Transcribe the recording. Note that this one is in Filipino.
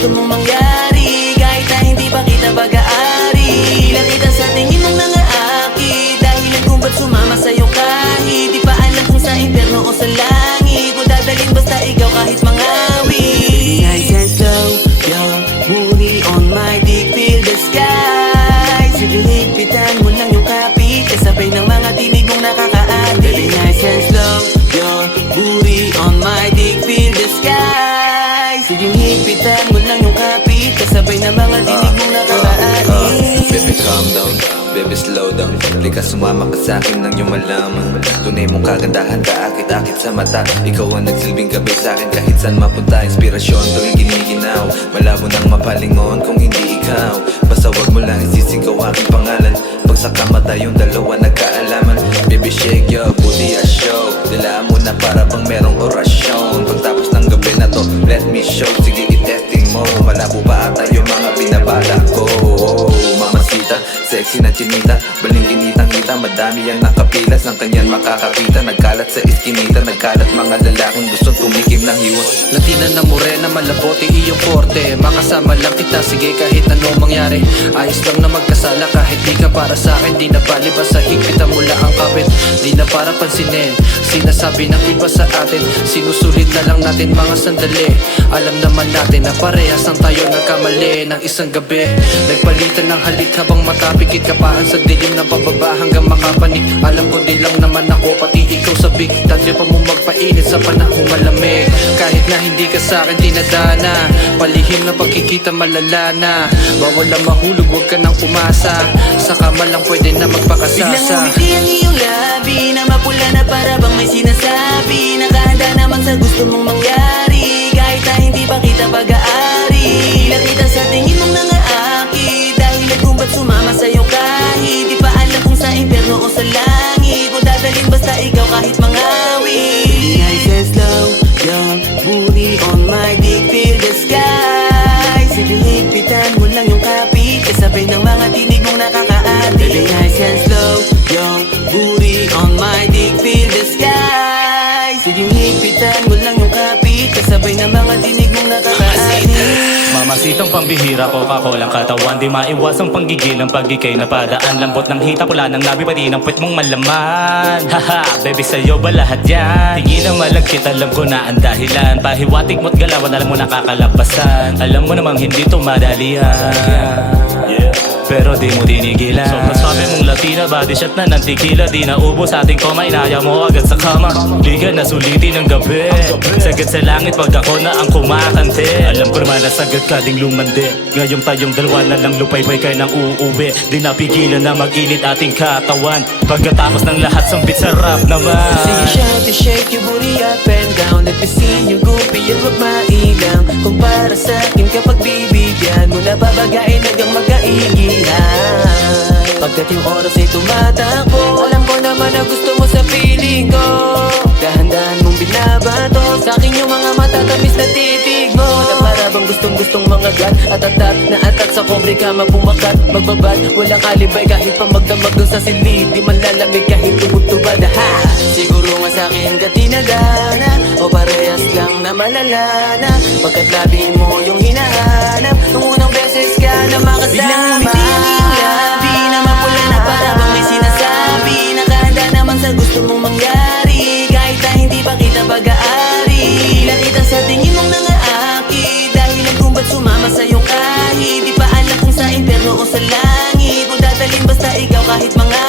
gusto mong mangyari, kahit na hindi pa kita pag-aari. Lang kita sa tingin mong nangaakit, dahilan kung ba't sumama sa'yo kahit di pa alam kung sa impyerno o sa langit. Kung dadalhin basta ikaw kahit mangawi. Nice and slow, your booty on my dick, feel the sky. Sige, higpitan mo lang yung kapit, kasabay ng mga tinig mong nakakaati. Baby, nice and slow, your booty on my dick, feel the sky. Sige, higpitan mo lang yung kapit, kasabay ng mga tinig mong nakakaati. Baby, calm down, baby, slow down. Halika sumama ka sa'kin nang iyong malaman. Tunay mong kagandahan, kaakit-akit sa mata. Ikaw ang nagsilbing gabay sa'kin kahit saan mapunta. Inspirasyon tuwing giniginaw, malabo nang mapalingon kung hindi ikaw. Basta wag mo lang isisigaw aking pangalan. Pag sa kama tayong dalawa nagkaalaman. Baby, shake your booty a show. Dilaan mo na para bang merong orasyon. Pagtapos ng gabi na to, let me show. Sige, i-testing mo, malabo pa ata yung mga binabala ko. Mamasita, sexy na chinita, baling kinitang kita. Madami ang nakapilas ng kanyan makakapita. Nagkalat sa iskinita, nagkalat mga lalaking gustong tumikim ng hiwa. Latina na morena, malabot iyong porte. Makasama lang kita, sige kahit anong mangyari. Ayos lang na magkasala kahit di ka para sa akin. Di na bali ba sa higpitan mula ang kapit. Di na para pansinin, sinasabi ng iba sa atin. Sinusulit na lang natin mga sandali. Alam naman natin na parehas ang tayo nagkamali. Ng isang gabi, nagpalitan ng halik habang matapikit kapaan sa dilim ng pababa hanggang makapanik. Alam ko di lang naman ako, pati ikaw sabi. Tadya pa mo magpainit sa panahong malamig. Kahit na hindi ka sa'kin dinadana, palihim na pagkikita malala na. Bawal lang mahulog, huwag ka nang umasa. Sa kama lang pwede na magpakasasa. Biglang umiti ang iyong labi, na mapula na para bang may sinasabi. Nakahanda naman sa gusto mong mangyari, kahit na hindi pa kita pag-aari. Lang kita sa tingin mong nangaakit, dahilan kung ba't sumama sa'yo kahit di pa alam kung sa impyerno o sa langit. Kung dadalhin basta ikaw kahit mangawi. Nice and slow, your booty on my dick, feel the sky. Sige, higpitan mo lang yung kapit, kasabay ng mga tinig mong nakakaati. Baby, nice and slow, your booty on my dick, feel the sky. Sige, higpitan mo lang yung kapit, kasabay ng mga tinig mong nakakaati. Mamasitang pambihira, Coca-Cola ang katawan. Di maiwasang panggigil ang pagkikay na padaan. Lambot ng hita, pula ng labi, pati ng puwet mong malaman. Haha, baby sa'yo ba lahat yan? Tingin ang malagkit, alam ko na ang dahilan. Pahiwatig mo't galawan, alam mo nakakalabasan. Alam mo namang hindi to madalihan, pero di mo tinigilan. Sobrang sabi mong Latina, body shot na ng tequila. Di na ubos ating koma, inaya mo agad sa kama. Di ka na sulitin ng gabi, sagad sa langit pag ako na ang kumakante. Alam ko naman na sagad ka ding lumande. Ngayong tayong dalawa na lang lupay-pay ka ng uuwi. Di napigilan na mag-init ating katawan. Pagkatapos ng lahat, sambit sarap naman. Sige, shout to shake your booty up and down. Let me see you goopy at wag mailang. Kung para sa'kin kapag bibigyan mo na babagain hanggang magkaigihan. Pagkat yung oras ay tumatakbo, alam ko naman na gusto mo sa feeling ko. Dahan-dahan mong binabato sa'kin yung mga matatamis na titig mo. Na para bang gustong-gustong mga gat at atat na atat sa kobre ka mapumakat. Magbabad, walang alibay kahit pa magdamag dun sa silid. Di man lalamig kahit tubod-tubad. Ha! Siguro nga sa'kin ka tinadana, o parehas lang na malala na. Pagkat labi mo yung hinahanap nung unang beses ka na makasama. Biglang umiti ang iyong labi, na mapula na para bang may sinasabi. Nakahanda naman sa gusto mong mangyari, kahit na hindi pa kita pag-aari. Lang kita sa tingin mong nangaakit, dahilan kung ba't sumama sa'yo kahit di pa alam kung sa impyerno o sa langit. Kung dadalhin basta ikaw kahit mga